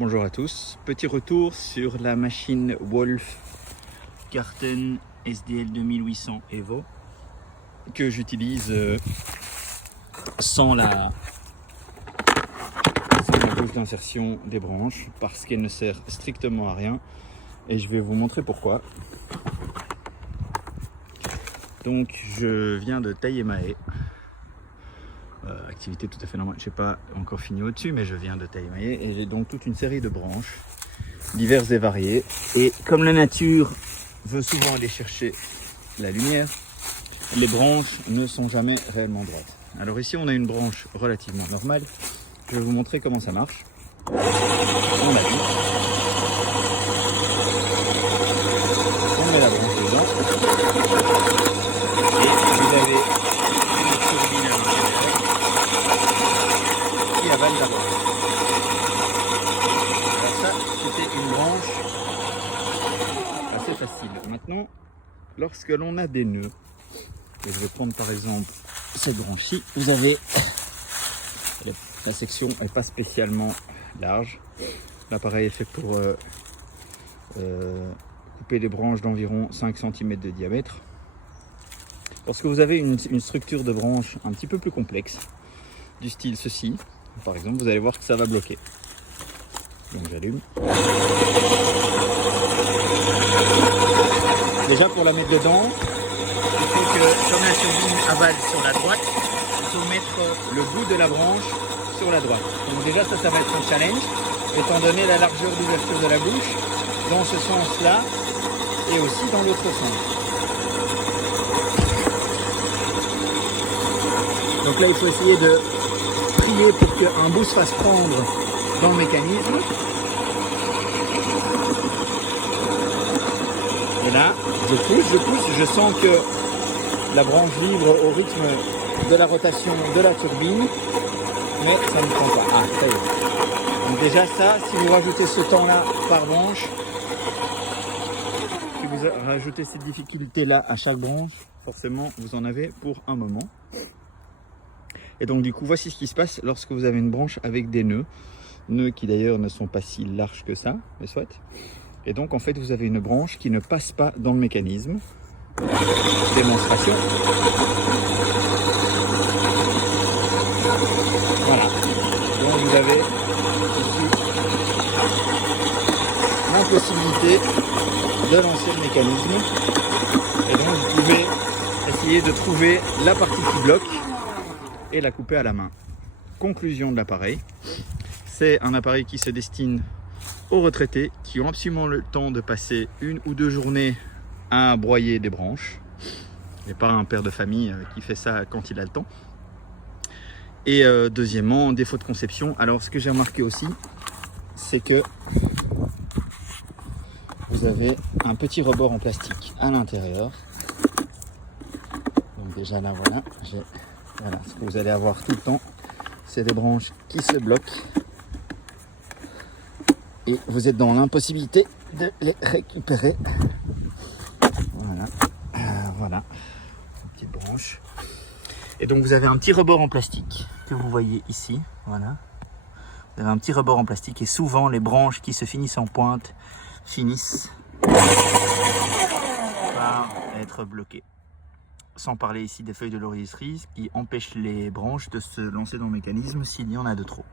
Bonjour à tous, petit retour sur la machine Wolf Carten SDL 2800 Evo que j'utilise sans la bouche d'insertion des branches parce qu'elle ne sert strictement à rien et je vais vous montrer pourquoi. Donc je viens de tailler ma haie. Activité tout à fait normale, je n'ai pas encore fini au-dessus, mais je viens de tailler ma haie et j'ai donc toute une série de branches diverses et variées. Et comme la nature veut souvent aller chercher la lumière, les branches ne sont jamais réellement droites. Alors ici on a une branche relativement normale, je vais vous montrer comment ça marche. On la dit. On met la branche dedans et vous avez une turbine à l'intérieur qui avale la branche. Alors ça, c'était une branche assez facile. Maintenant, lorsque l'on a des nœuds, et je vais prendre par exemple cette branche-ci, vous avez la section n'est pas spécialement large. L'appareil est fait pour couper les branches d'environ 5 cm de diamètre. Lorsque vous avez une structure de branche un petit peu plus complexe, du style ceci, par exemple, vous allez voir que ça va bloquer. Donc j'allume. Déjà pour la mettre dedans, il faut que, comme la turbine avale sur la droite, il faut mettre le bout de la branche sur la droite. Donc déjà ça va être un challenge, étant donné la largeur d'ouverture de la bouche, dans ce sens-là, et aussi dans l'autre sens. Donc là il faut essayer de prier pour qu'un bout se fasse prendre dans le mécanisme. Et là, je pousse, je sens que la branche vibre au rythme de la rotation de la turbine, mais ça ne prend pas. Ah, ça y est. Donc déjà ça, si vous rajoutez ce temps-là par branche, si vous rajoutez cette difficulté-là à chaque branche, forcément vous en avez pour un moment. Et donc du coup, voici ce qui se passe lorsque vous avez une branche avec des nœuds qui d'ailleurs ne sont pas si larges que ça, mais soit. Et donc en fait vous avez une branche qui ne passe pas dans le mécanisme. Démonstration. Voilà. Donc vous avez ici l'impossibilité de lancer le mécanisme. Et donc vous pouvez essayer de trouver la partie qui bloque et la couper à la main. Conclusion de l'appareil. C'est un appareil qui se destine aux retraités qui ont absolument le temps de passer 1 ou 2 journées à broyer des branches. Il n'y a pas un père de famille qui fait ça quand il a le temps. Et deuxièmement, défaut de conception. Alors ce que j'ai remarqué aussi, c'est que vous avez un petit rebord en plastique à l'intérieur. Donc déjà là, voilà, voilà, ce que vous allez avoir tout le temps, c'est des branches qui se bloquent. Et vous êtes dans l'impossibilité de les récupérer. Voilà, voilà, une petite branche. Et donc vous avez un petit rebord en plastique que vous voyez ici, voilà. Vous avez un petit rebord en plastique et souvent les branches qui se finissent en pointe finissent par être bloquées. Sans parler ici des feuilles de laurier cerise qui empêchent les branches de se lancer dans le mécanisme s'il y en a de trop.